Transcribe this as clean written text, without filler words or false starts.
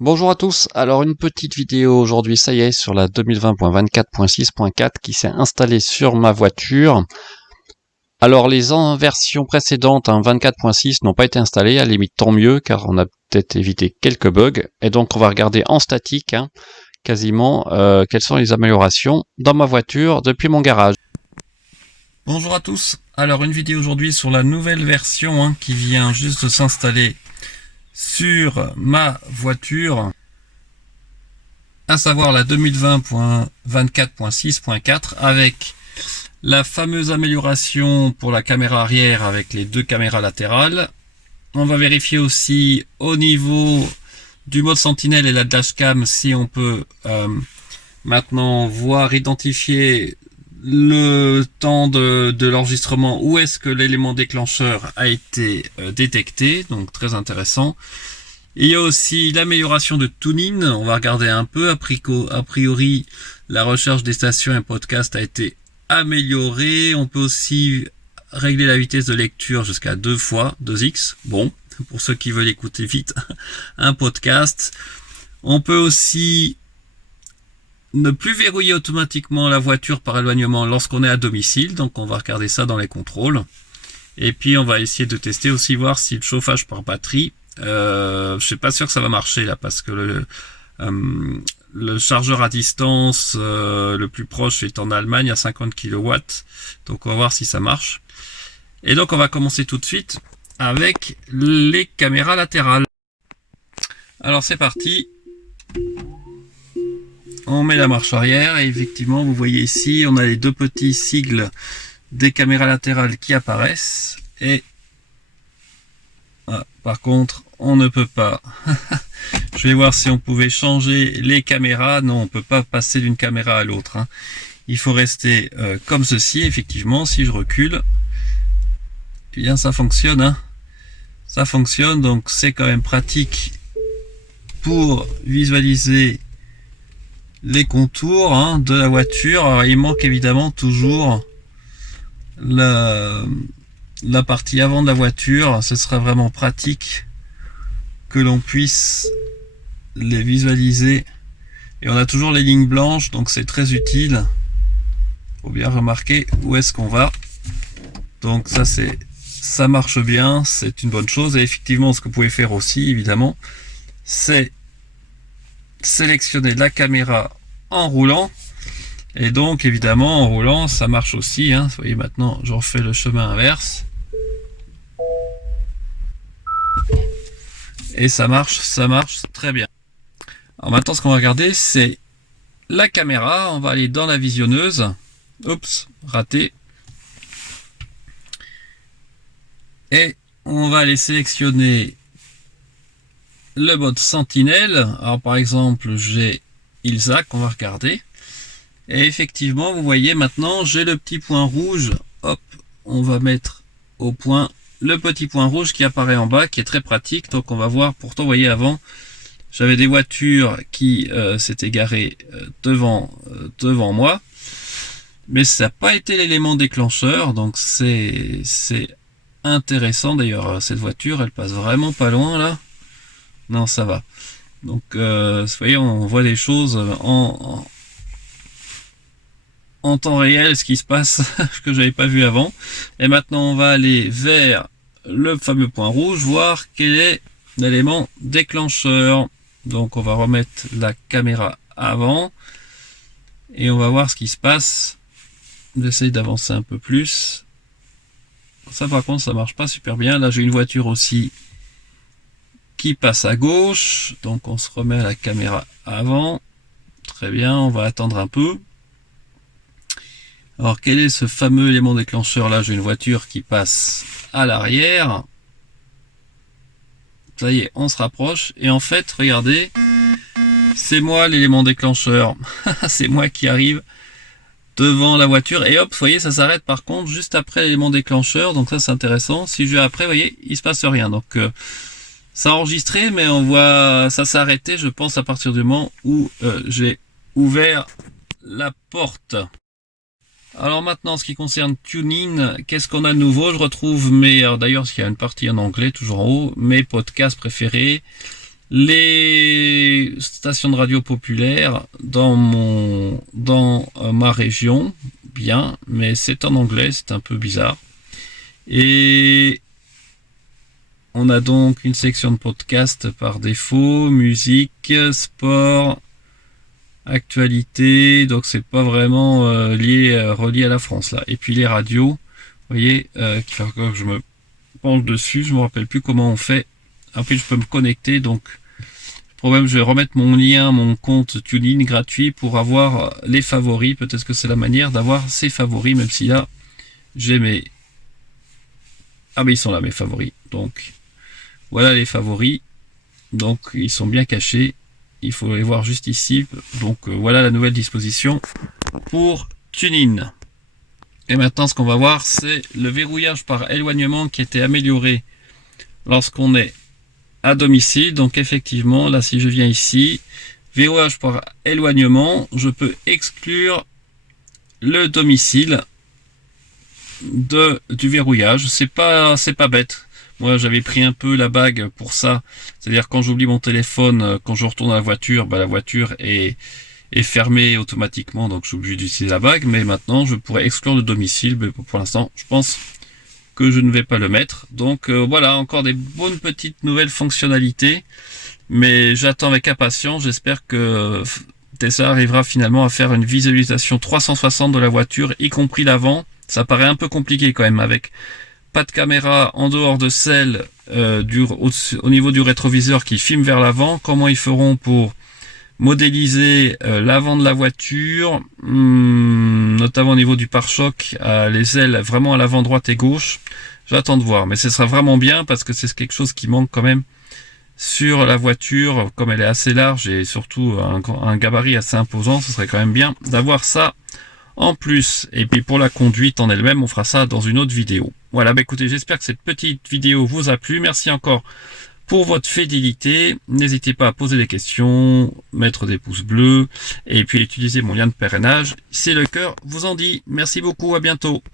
Bonjour à tous, alors une petite vidéo aujourd'hui, ça y est, sur la 2020.24.6.4 qui s'est installée sur ma voiture. Alors les versions précédentes, 24.6, n'ont pas été installées, à la limite tant mieux, car on a peut-être évité quelques bugs. Et donc on va regarder en statique, quasiment, quelles sont les améliorations dans ma voiture depuis mon garage. Bonjour à tous, alors une vidéo aujourd'hui sur la nouvelle version qui vient juste de s'installer sur ma voiture, à savoir la 2020.24.6.4 avec la fameuse amélioration pour la caméra arrière avec les deux caméras latérales. On va vérifier aussi au niveau du mode sentinelle et la dashcam si on peut maintenant voir, identifier le temps de l'enregistrement, où est-ce que l'élément déclencheur a été détecté, donc très intéressant. Il y a aussi l'amélioration de tuning, on va regarder un peu, a priori la recherche des stations et podcasts a été améliorée. On peut aussi régler la vitesse de lecture jusqu'à 2 fois, 2x, bon, pour ceux qui veulent écouter vite un podcast. On peut aussi ne plus verrouiller automatiquement la voiture par éloignement lorsqu'on est à domicile, donc on va regarder ça dans les contrôles. Et puis on va essayer de tester aussi, voir si le chauffage par batterie, je suis pas sûr que ça va marcher là, parce que le chargeur à distance le plus proche est en Allemagne à 50 kW, donc on va voir si ça marche. Et donc on va commencer tout de suite avec les caméras latérales. Alors c'est parti. On met la marche arrière et effectivement vous voyez ici on a les deux petits sigles des caméras latérales qui apparaissent. Et par contre on ne peut pas je vais voir si on pouvait changer les caméras. Non, on peut pas passer d'une caméra à l'autre, il faut rester comme ceci. Effectivement, si je recule, eh bien ça fonctionne, ça fonctionne, donc c'est quand même pratique pour visualiser les contours de la voiture. Alors, il manque évidemment toujours la partie avant de la voiture. Ce serait vraiment pratique que l'on puisse les visualiser. Et on a toujours les lignes blanches, donc c'est très utile. Faut bien remarquer où est-ce qu'on va. Donc ça marche bien, c'est une bonne chose. Et effectivement, ce que vous pouvez faire aussi, évidemment, c'est sélectionner la caméra en roulant. Et donc évidemment en roulant ça marche aussi, vous voyez, maintenant je refais le chemin inverse et ça marche très bien. Alors maintenant ce qu'on va regarder c'est la caméra. On va aller dans la visionneuse. Oups, raté. Et on va aller sélectionner le mode sentinelle. Alors par exemple j'ai ILSAC, on va regarder. Et effectivement, vous voyez maintenant, j'ai le petit point rouge. Hop, on va mettre au point le petit point rouge qui apparaît en bas, qui est très pratique. Donc on va voir, pourtant, vous voyez, avant, j'avais des voitures qui s'étaient garées devant moi. Mais ça n'a pas été l'élément déclencheur, donc c'est intéressant. D'ailleurs, cette voiture, elle passe vraiment pas loin, là. Non, ça va. Donc, vous voyez, on voit des choses en temps réel, ce qui se passe que j'avais pas vu avant. Et maintenant on va aller vers le fameux point rouge, voir quel est l'élément déclencheur. Donc on va remettre la caméra avant et on va voir ce qui se passe. J'essaye d'avancer un peu plus. Ça par contre ça marche pas super bien. Là j'ai une voiture aussi qui passe à gauche, donc on se remet à la caméra avant. Très bien, on va attendre un peu. Alors quel est ce fameux élément déclencheur? Là j'ai une voiture qui passe à l'arrière. Ça y est, on se rapproche. Et en fait, regardez, c'est moi l'élément déclencheur. C'est moi qui arrive devant la voiture. Et hop, vous voyez, ça s'arrête par contre juste après l'élément déclencheur. Donc ça c'est intéressant. Si je vais après, vous voyez, il se passe rien. Donc ça a enregistré, mais on voit ça s'est arrêté, je pense, à partir du moment où j'ai ouvert la porte. Alors maintenant, ce qui concerne tuning, qu'est-ce qu'on a de nouveau? Je retrouve mes, d'ailleurs, il y a une partie en anglais, toujours en haut, mes podcasts préférés, les stations de radio populaires dans ma région, bien, mais c'est en anglais, c'est un peu bizarre. Et on a donc une section de podcast par défaut, musique, sport, actualité, donc c'est pas vraiment relié à la France là. Et puis les radios, vous voyez, qu'il faut que je me penche dessus, je me rappelle plus comment on fait. Après je peux me connecter, donc problème, je vais remettre mon compte TuneIn gratuit pour avoir les favoris. Peut-être que c'est la manière d'avoir ces favoris, même si là j'ai mes... Ah mais ils sont là mes favoris, donc voilà les favoris, donc ils sont bien cachés, il faut les voir juste ici, donc voilà la nouvelle disposition pour TuneIn. Et maintenant ce qu'on va voir, c'est le verrouillage par éloignement qui était amélioré lorsqu'on est à domicile. Donc effectivement, là si je viens ici, verrouillage par éloignement, je peux exclure le domicile du verrouillage. C'est pas bête. Moi, j'avais pris un peu la bague pour ça. C'est-à-dire quand j'oublie mon téléphone, quand je retourne à la voiture, la voiture est fermée automatiquement, donc je suis obligé d'utiliser la bague. Mais maintenant, je pourrais exclure le domicile. Mais pour l'instant, je pense que je ne vais pas le mettre. Donc voilà, encore des bonnes petites nouvelles fonctionnalités. Mais j'attends avec impatience. J'espère que Tesla arrivera finalement à faire une visualisation 360 de la voiture, y compris l'avant. Ça paraît un peu compliqué quand même, avec pas de caméra en dehors de celle au niveau du rétroviseur qui filme vers l'avant. Comment ils feront pour modéliser l'avant de la voiture, notamment au niveau du pare-choc, les ailes vraiment à l'avant droite et gauche. J'attends de voir, mais ce sera vraiment bien parce que c'est quelque chose qui manque quand même sur la voiture, comme elle est assez large et surtout un gabarit assez imposant. Ce serait quand même bien d'avoir ça en plus. Et puis pour la conduite en elle-même, on fera ça dans une autre vidéo. Voilà, écoutez, j'espère que cette petite vidéo vous a plu. Merci encore pour votre fidélité. N'hésitez pas à poser des questions, mettre des pouces bleus et puis utiliser mon lien de parrainage si le cœur vous en dit. Merci beaucoup, à bientôt.